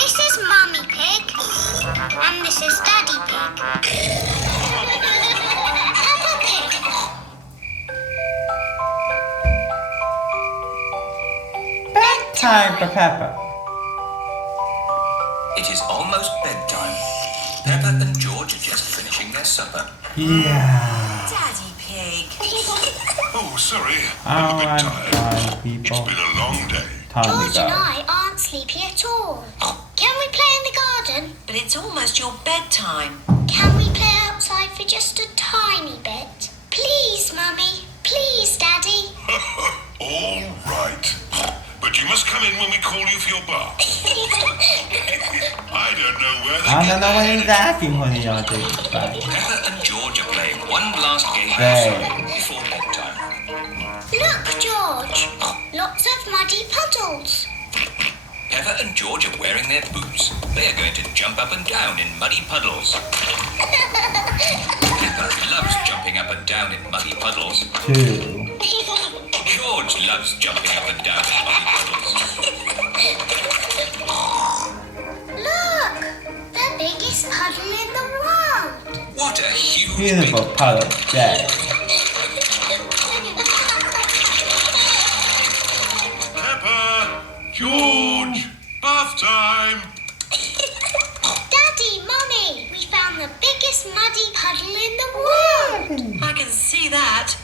This is Mummy Pig. And this is Daddy Pig. Peppa Pig. Bedtime for Peppa. It is almost bedtime. Peppa and George are just finishing their supper. Yeah. Daddy Pig. Oh, sorry. I'm a bit I'm tired. fine, It's people. been a long day. Time to George and go. I aren't sleepy at all. Can we play in the garden? But it's almost your bedtime. Can we play outside for just a tiny bit? Please, Mummy. Please, Daddy. All right. But you must come in when we call you for your bath. I don't know where they I get don't know what their exactly when you're doing. Peppa and George are playing one last game Hey. outside before bedtime. Look, George. Lots of muddy puddles. Peppa and George are wearing their boots. They are going to jump up and down in muddy puddles. Peppa loves jumping up and down in muddy puddles. 2. George loves jumping up and down in muddy puddles. Look, the biggest puddle in the world. What a huge Beautiful big puddle. Yeah. Peppa! George! Bath time! Daddy, Mummy, we found the biggest muddy puddle in the world. I can see that.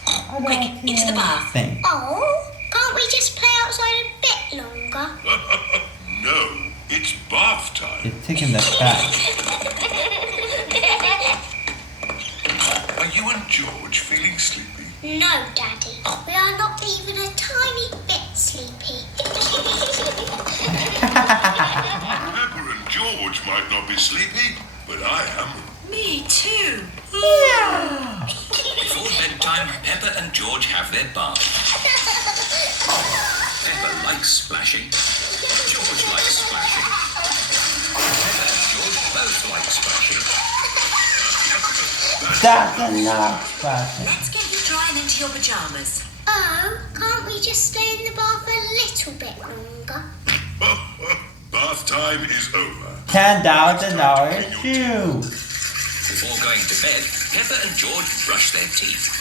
Quick, into the bath. Thing. Oh, can't we just play outside a bit longer? No, it's bath time. It's taking the bath. Are you and George feeling sleepy? No, Daddy. We are not even a tiny bit sleepy. Peppa and George might not be sleepy, but I am. Me too. Before bedtime, Peppa and George have their bath. Peppa likes splashing. George likes splashing. Peppa and George both like splashing. That's enough fashion. Let's get you drying into your pajamas. Oh, can't we just stay in the bath a little bit longer? Bath time is over. $10,000 shoes. Before going to bed, Peppa and George brush their teeth.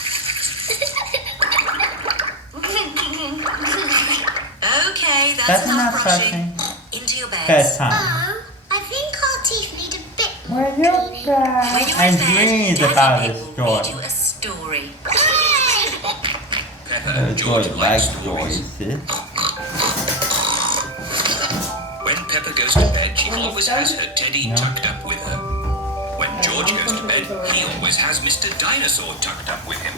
Okay, That's that's enough enough brushing. brushing. Into your beds. Bedtime. Oh, I think our teeth need a bit more When you're cleaning. When back. you're I in bed, dreamed Daddy about Pig this will read story. you a story. Peppa and George George like likes stories. stories. When Peppa goes to bed, she always has her teddy tucked up with her. When George goes to bed, he always has Mr. Dinosaur tucked up with him.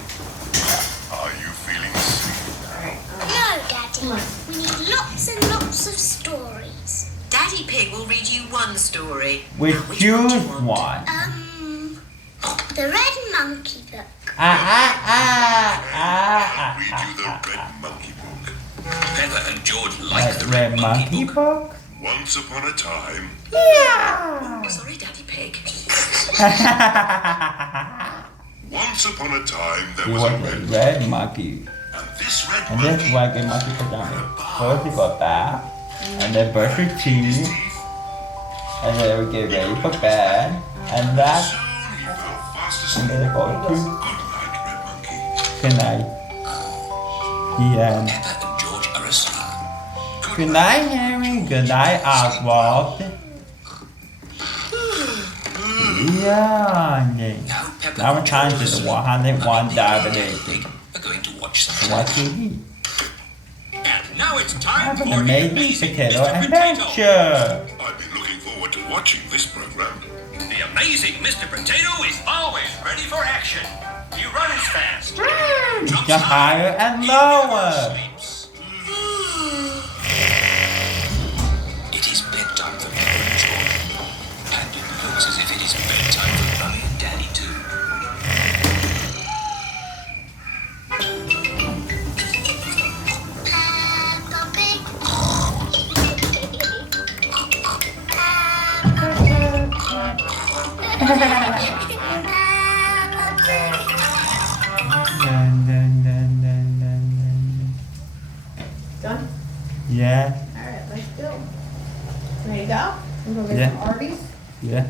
Are you feeling sleepy? No, Daddy. We need lots and lots of stories. Daddy Pig will read you one story. We Now, which choose do you want? one. The Red Monkey Book. Read you the Red Monkey Book. Peppa and George like Like the Red Monkey Book? Once upon a time, Sorry, Daddy Pig. once upon a time, there He was was a a red red monkey. and this red And this monkey white monkey pajamas. First you go bath, and then brush your teeth, and then we get ready for bed, and that's soon he fell fast and asleep. then go to Good night, Red Monkey. good night. The end. Peppa and George are asleep. Good night, Harry. Good night, Oswald. Yeah, Now Peppa now we're and trying George to are the asleep. 101 Mummy Pig and Daddy diabetes. Pig are going to watch some What TV. TV? And now it's time Have for an the amazing potato Mr. adventure. I've been looking forward to watching this program. The amazing Mr. Potato is always ready for action. He runs fast, Jump higher and lower. sleeps. It is bedtime for Peppa and George. And it looks as if it is bedtime for Mummy and Daddy too. Peppa Pig. Dun, dun, dun, dun, dun, dun. Done? Yeah. All right, let's go. Ready to go? We're gonna get Yeah. some Arby's. Yeah.